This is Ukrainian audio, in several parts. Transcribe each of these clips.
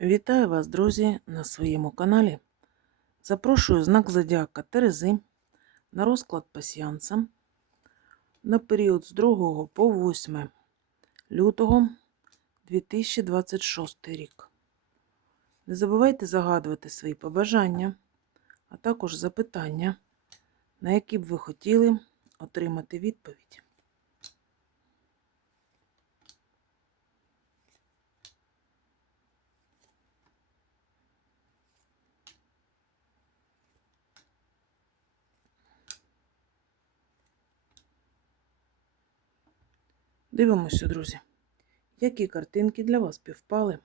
Вітаю вас, друзі, на своєму каналі. Запрошую знак Зодіака Терези на розклад пасіянса на період з 2 по 8 лютого 2026 рік. Не забувайте загадувати свої побажання, а також запитання, на які б ви хотіли отримати відповідь. Дивимося, друзі, які картинки для вас півпали.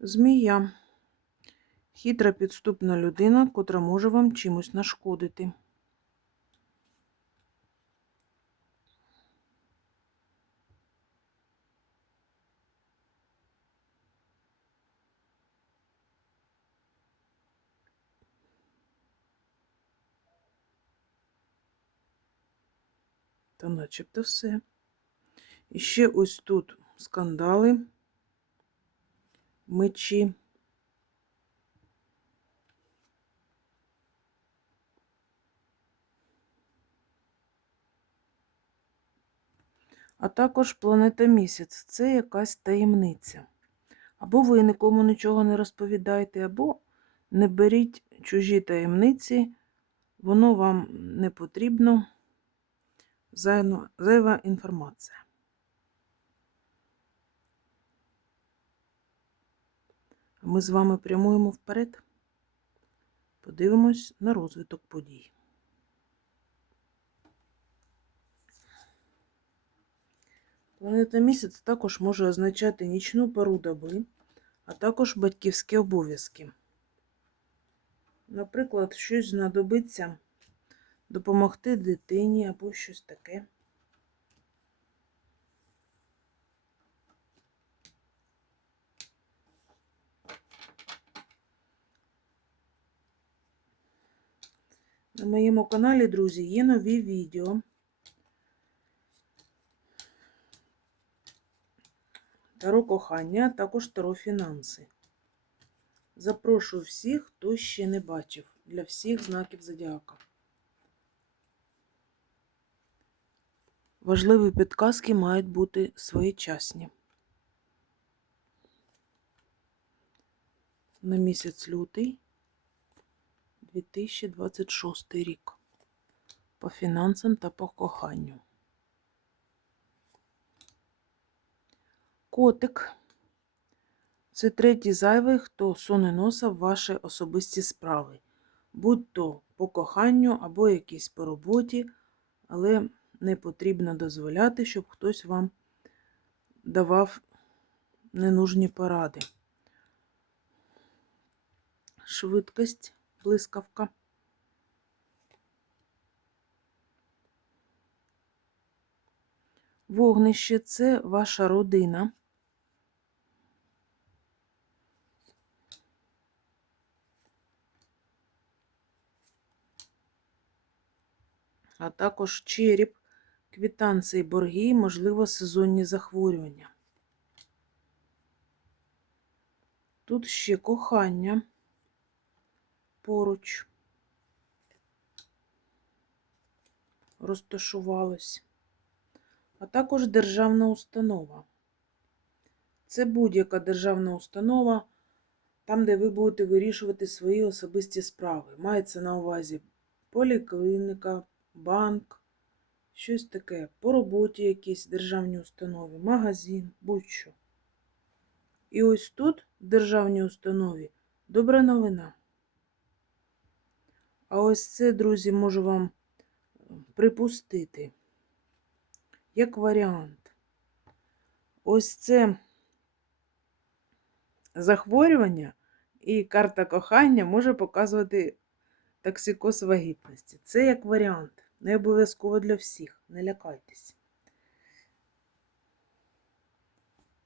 Змія. Хитра підступна людина, котра може вам чимось нашкодити. Та начебто все. І ще ось тут скандали, мечі. А також планета місяць це якась таємниця. Або ви нікому нічого не розповідаєте, або не беріть чужі таємниці, воно вам не потрібно зайва, інформація. Ми з вами прямуємо вперед. Подивимось на розвиток подій. Планета місяць також може означати нічну пору доби, а також батьківські обов'язки. Наприклад, щось знадобиться допомогти дитині або щось таке. На моєму каналі, друзі, є нові відео. Таро кохання, а також таро фінанси. Запрошую всіх, хто ще не бачив, для всіх знаків зодіака. Важливі підказки мають бути своєчасні. На місяць лютий 2026 рік. По фінансам та по коханню. Котик. Це третій зайвий, хто суне носа в ваші особисті справи. Будь то по коханню або якісь по роботі, але не потрібно дозволяти, щоб хтось вам давав ненужні поради. Швидкость, блискавка. Вогнище це ваша родина. А також череп, квітанції, борги, можливо, сезонні захворювання. Тут ще кохання поруч розташувалось, а також державна установа. Це будь-яка державна установа, там, де ви будете вирішувати свої особисті справи. Мається на увазі поліклініка, банк, щось таке, по роботі якісь державні установи, магазин, будь-що. І ось тут, в державній установі, добра новина. А ось це, друзі, можу вам припустити, як варіант. Ось це захворювання і карта кохання може показувати токсикоз вагітності. Це як варіант. Не обов'язково для всіх. Не лякайтесь.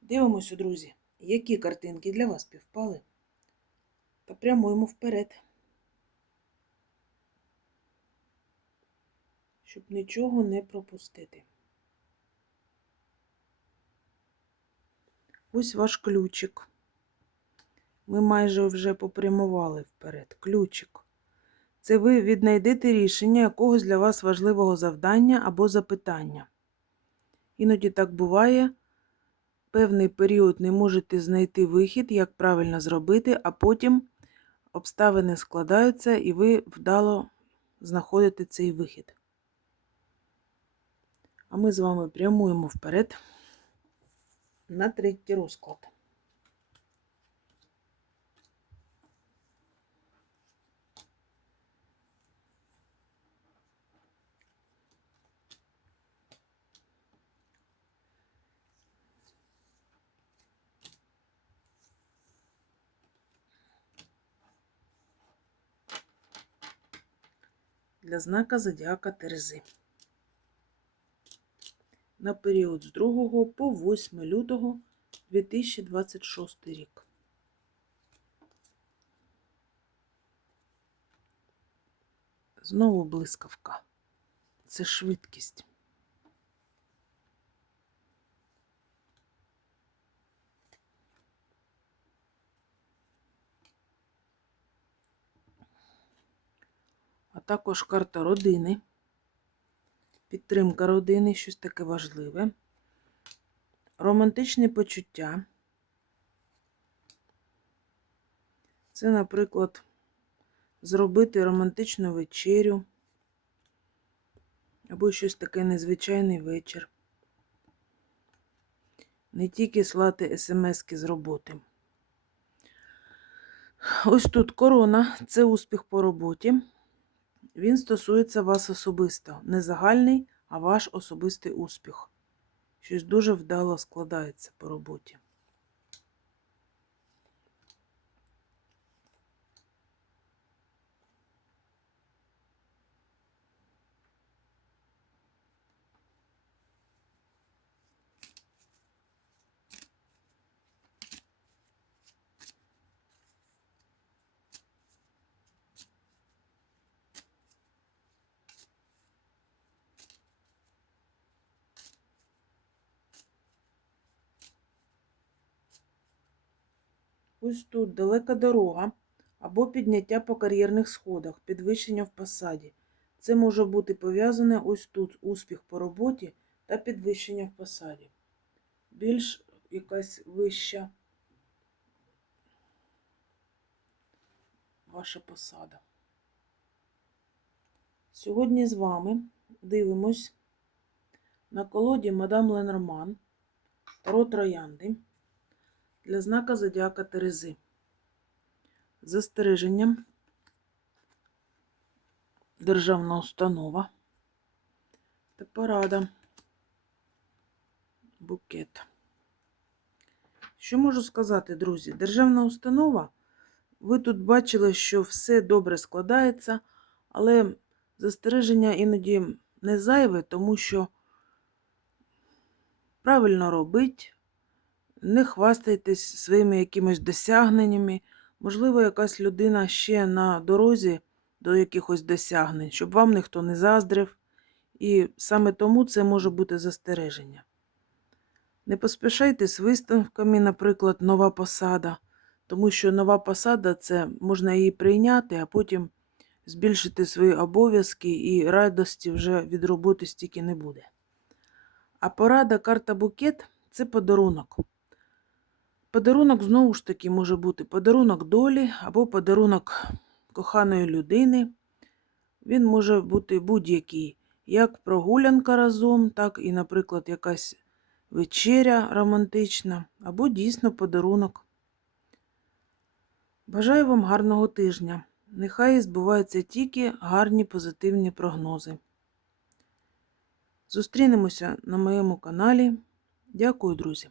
Дивимося, друзі. Які картинки для вас півпали? Та прямуємо вперед. Щоб нічого не пропустити. Ось ваш ключик. Ми майже вже попрямували вперед. Ключик. Це ви віднайдете рішення якогось для вас важливого завдання або запитання. Іноді так буває. Певний період не можете знайти вихід, як правильно зробити, а потім обставини складаються і ви вдало знаходите цей вихід. А ми з вами прямуємо вперед на третій розклад. Для знака Зодіака Терези. На період з 2 по 8 лютого 2026 рік. Знову блискавка. Це швидкість. Також карта родини. Підтримка родини, щось таке важливе. Романтичні почуття. Це, наприклад, зробити романтичну вечерю або щось таке незвичайний вечір. Не тільки слати смски з роботи. Ось тут корона це успіх по роботі. Він стосується вас особисто. Не загальний, а ваш особистий успіх. Щось дуже вдало складається по роботі. Ось тут далека дорога або підняття по кар'єрних сходах, підвищення в посаді. Це може бути пов'язане ось тут успіх по роботі та підвищення в посаді. Більш якась вища ваша посада. Сьогодні з вами дивимось на колоді Мадам Ленорман Таро Троянди для знака Зодіака Терези. Застереженням державна установа та порада. Букет. Що можу сказати, друзі? Державна установа. Ви тут бачили, що все добре складається, але застереження іноді не зайве, тому що правильно робить, не хвастайтесь своїми якимись досягненнями. Можливо, якась людина ще на дорозі до якихось досягнень, щоб вам ніхто не заздрив. І саме тому це може бути застереження. Не поспішайте з виставками, наприклад, нова посада, тому що нова посада це можна її прийняти, а потім збільшити свої обов'язки і радості вже від роботи стільки не буде. А порада карта букет це подарунок. Подарунок, знову ж таки, може бути подарунок долі або подарунок коханої людини. Він може бути будь-який, як прогулянка разом, так і, наприклад, якась вечеря романтична, або дійсно подарунок. Бажаю вам гарного тижня. Нехай збуваються тільки гарні позитивні прогнози. Зустрінемося на моєму каналі. Дякую, друзі!